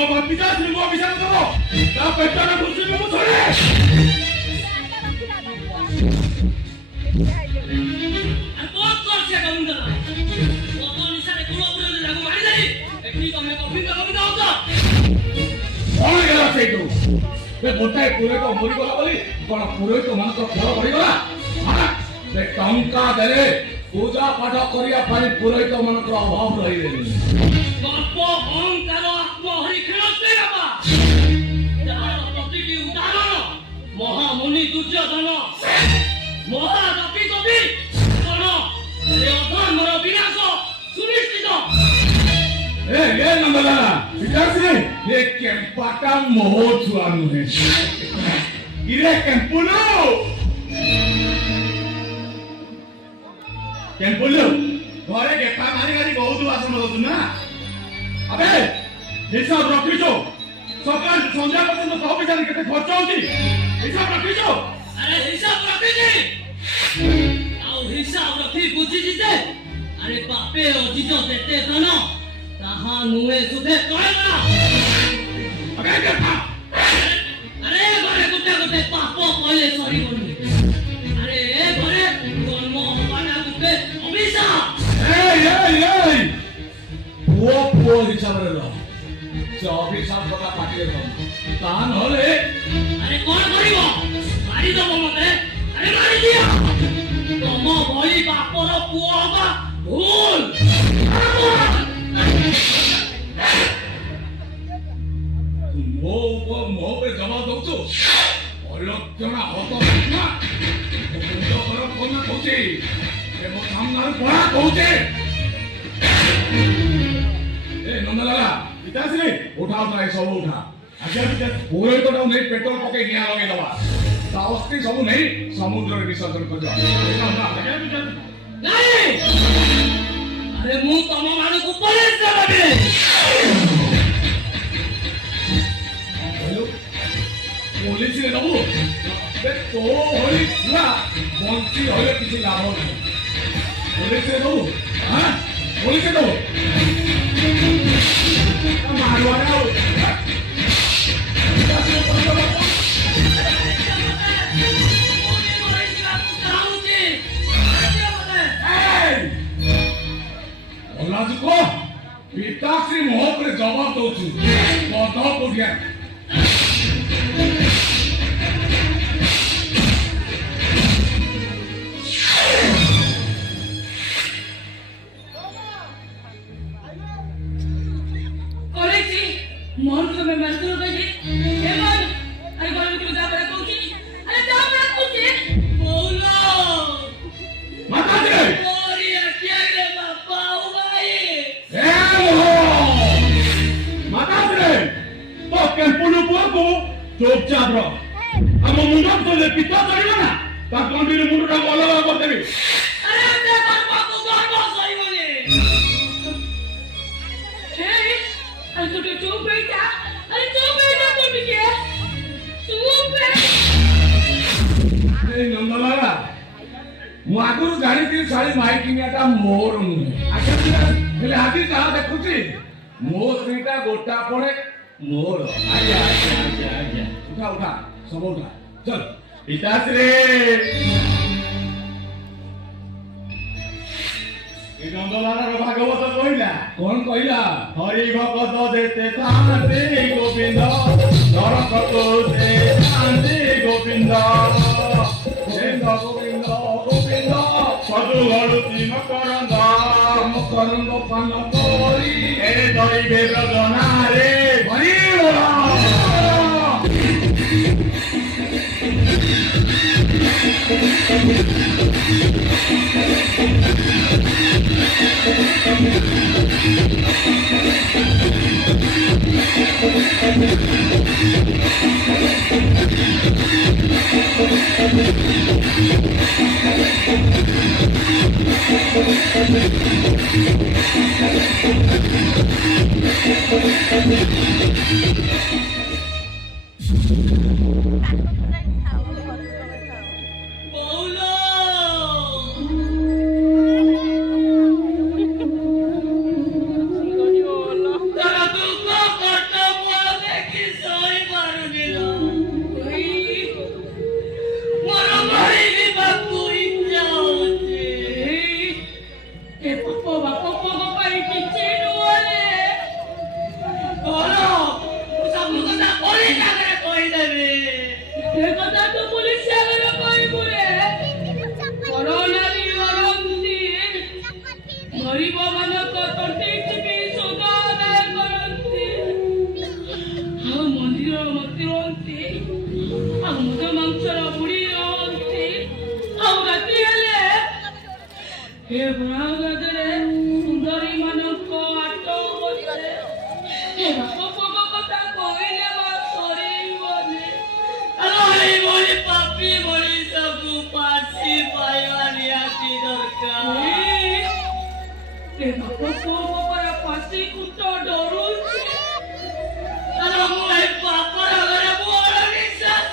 ମୋ ବାପିଟା ମୋ ବିଷୟ ଦବ ତା ପେଟରେ ବୁଝିବି ମୁଁ ଛড়ে गोटाए पुरोहित मरीगला बोली कौन पुरोहित मान फल बढ़ीगला टंका देले पूजा पाठ करिया पाई पुरोहित मान अभाव रही महामुनि दुर्योधन महाकपि कवि कौन अधर्मर विनाश सुनिश्चित ये नंदलाला पिताश्री ये केम्पाटा मोह छुआनु है इरे केम्पुलो घरे गेपा मारी गाड़ी बहुत वासन होतु ना अबे हिसाब रखिजो सकाळ संध्या पर्यंत सब पैसा केते खर्च होती हिसाब रखिजो अरे हिसाब रखिजी आउ हिसाब रखी बुझी जिते अरे बापे ओजिजो देते धन ताहा नुए सुधे कळला अबे गेपा अरे घरे गुटे गुटे पाप कहले सरी बोली अरे ए घरे जन्म हबाना गुटे अभिशाप ए वो हिसाब रे लो से अभिशाप का पाटी रे ता नहले अरे कोन करिवो मारी दबो मते अरे मारी दियो तम भई बापर पुओ हबा भूल मो पे जवाब दउছো अलक्षणा हत ना मुंड पर कोन कहूचे ए मो सामने पड़ा कहूचे ए नंदलाला पिताश्री उठाओ तो सब उठा आगे पिता पूरे तो नहीं पेट्रोल पके निया लगे दबा सावस्ती सब नहीं समुद्र रे विसर्जन कर दो नहीं अरे मु तम मान को पुलिस देबे पुलिस रे दबो बे तो होली ना बंची होले किसी लाभ नहीं पुलिस रे दबो हां पुलिस रे दबो मारवाना पिताश्री मोह पर जवाब दउछु कत कोठिया करेची मोर को मैं मंत्र कही ए मन अरे घर में जा बड़ा कहूची अरे जा बड़ा कहूची बोलो माता रे मोरी क्या रे बापा ओ भाई ए माता रे तो केम्पुनु पुओ चुपचाप रह हम मुंड तो ले पिता चढ़िला ना ता कंडीर मुंडटा अलग कर देबी अरे ते बापा को गर्व सही बोले हे अरे तो चुप बैठ जा अरे चुप बैठ जा बोल के चुप बैठ ए नंदलाला मु आगुरु जानि कि साली माइकिंगटा मोर नुहे आके हेले आदि ता देखुची मो स्त्रीटा गोटा पड़े मोर आजा उठा उठा सब उठा चल पिताश्री ए नंदलाला रो भागवत कहिला कोन कहिला हरि भक्त देते शांति गोविंद नरक को दे शांति गोविंद गोविंद गोविंद गोविंद सदु गरुति मकरंद पान कोरी ए दैवे रजना रे हरि बोलो ବଂଶର ବୁଢୀ ରହନ୍ତି ଆଉ ରାତି ହେଲେ ଏ ବ୍ରାହ୍ମଣରେ ସୁନ୍ଦରୀ ମାନଙ୍କ ଆଟ ବସେ ଏ ବାପ ପୁଅ କଥା କହିଲେ ବା ସରିବନି ଆଲୋ ଏଇଭଳି ପାପି ମଣିଷକୁ ପାଶି ପାଇବା ନିହାତି ଦରକାର ଏ ବାପ ପୁଅ ପରା ପାଶି କୁଟ ଡରୁଛି ଆଲୋ ମୁଁ ଏ ପାପର ଘରେ ମୋର ନିଶ୍ୱାସ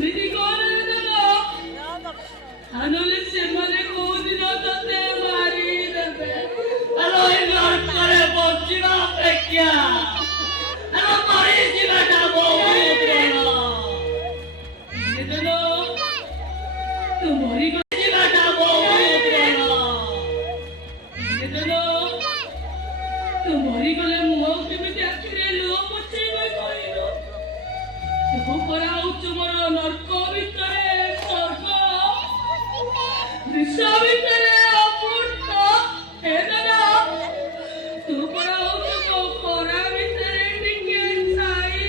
ନିଧି ଘରେ ଦେଲ ଆନଲେ ସେମାନେ କୋଉଦିନ ତତେ ମାରିଦେବେ ଆଲୋ ଏ ନର୍କରେ ବଞ୍ଚିବା ଅପେକ୍ଷା ଆଲୋ ମରିଯିବାଟା ବହୁତ ଭଲ ତୁ ମରିଗଲେ ଯିବାଟା ବହୁତ ଭଲ ତୁ ମରିଗଲେ ମୁଁ ଆଉ କେମିତି ଆଖିରେ ଲୁହ ପୋଛେଇବି କହିଲୁ ତୁ ପରା ହଉଛୁ ମୋର ନର୍କ ଭିତରେ ସ୍ୱର୍ଗ ବିଷ ଭିତରେ ଅମୃତ ହେ ଦାଦା ତୁ ପରା ହଉଛୁ ମୋ ଖରା ଭିତରେ ଟିକେ ଛାଇ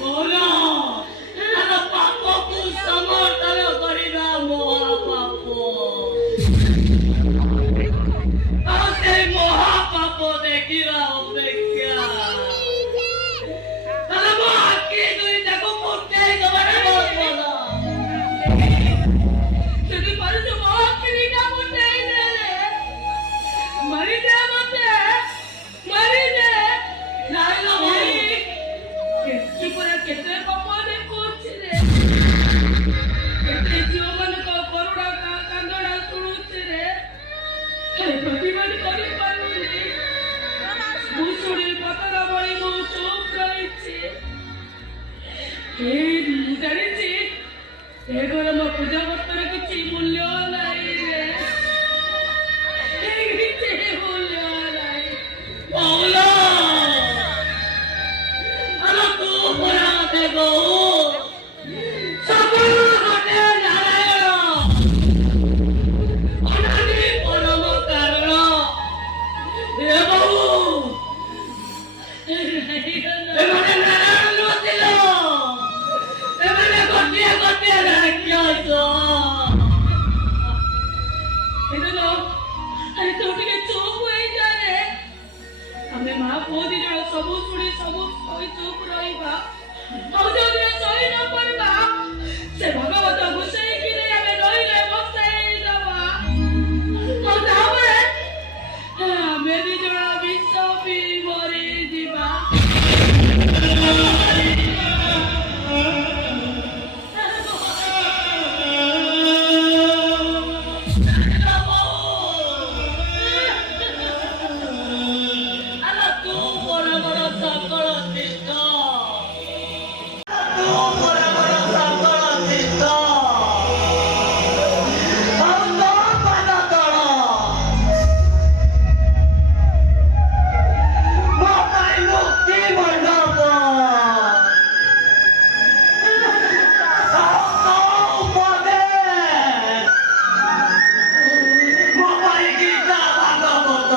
ବୋଲ ଆମ ପାପକୁ ସମର୍ଥନ କରିବା ମହାପାପ ଆଉ ସେଇ ମହାପାପ ଦେଖିବା ଅପେକ୍ଷା ତାହେଲେ ମୋ ଆଖି ଦୁଇଟାକୁ ଫୁଟେଇ ଦେବାଟା ବହୁତ ଭଲ ଯଦି ପାରୁଛୁ ମୋ ଆଖି ଦୁଇଟା ଫୁଟେଇ ଦେଲେ ମରିଦେ ମତେ ମରିଦେ ନାଇଁ ନା ଭାଇ କେତେ ପରେ କେତେ ପାପ ଦେଖୁଛି ରେ କେତେ ଝିଅମାନଙ୍କ କରୁଣା କାନ୍ଦଣା ଶୁଣୁଛି ରେ ପ୍ରତିବାଦ କରିପାରୁନି ଭୁଷୁଡ଼ି ପତର ଭଳି ମୁଁ ଚୁପ୍ ରହିଛି ମୁଁ ଜାଣିଛି ଏ ଘର ମୋ ପୂଜା ପତ୍ର କିଛି ମୂଲ୍ୟ ନାହିଁ ରେ କିଛି ମୂଲ୍ୟ ନାହିଁ କହୁଲ ଆଲୋ ତୁ ପରା ମତେ କହୁ ସକଳ ଗୋଟେ ନାରାୟଣ ଅନାଦି ପରମ କାରଣ ଏ ବହୁ ଏମାନେ ନାରାୟଣ ନଥିଲ ଏମାନେ ଗୋଟିଏ ଗୋଟିଏ ରାକ୍ଷସ ଆରେ ତୁ ଟିକେ ଚୁପ୍ ହେଇଯା ରେ ଆମେ ମା ପୁଅ ଦି ଜଣ ସବୁ ଶୁଣି ସବୁ ସହି ଚୁପ୍ ରହିବା ଆଉ ଯୋଉଦିନ ସହି ନ ପାରିବା ସେ ଭଗବତ ଘୁଷେଇକିରି ଆମେ ନଈରେ ବସେଇ ଦବା ଆଉ ତାପରେ ଆମେ ଦି ଜଣ ବିଷ ପିଇ ମରିଯିବା ଆଲୋ ତୁ ବଡ଼ ବଡ଼ ସକଳ ଶିଷ୍ଟ ତୁ ବଡ଼ ବଡ଼ ସକଳ ଶିଷ୍ଟ ଆଉ ତୋ ପାଦ ତଳ ମୋ ପାଇଁ ମୁକ୍ତି ମଣ୍ଡପ ଆଉ ତୋ ଉପରେ ମୋ ପାଇଁ ଗୀତା ଭାଗବତ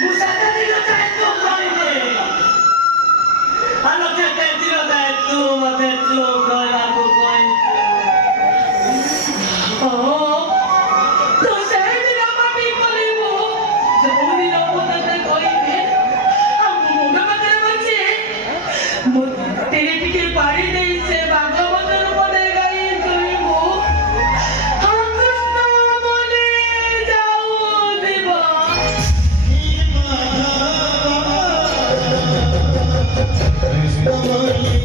ମୁଁ ସେତେ ଦିନ ଯାଏ ଚୁପ୍ ରହିବି ଆଲୋ କେତେ ଦିନ ଯାଏ ତୁ ମତେ ଚୁପ୍ ରହିବାକୁ କହିଛୁ ତୁ ସେଇଦିନ ପାପି କରିବୁ ଯୋଉଦିନ ମୁଁ ତତେ କହିବି ଆଉ ମୁଁ ମୁଣ୍ଡ ପାଖରେ ବସି ମୁଁ ତିନି ଟିକେ ପାଣି ଦେଇ ସେ ଭାଗବତ ରୂପରେ ଗାଇ ଶୁଣିବୁ ଆଉ କୃଷ୍ଣ ବୋଲି ଯାଉଥିବ Come on.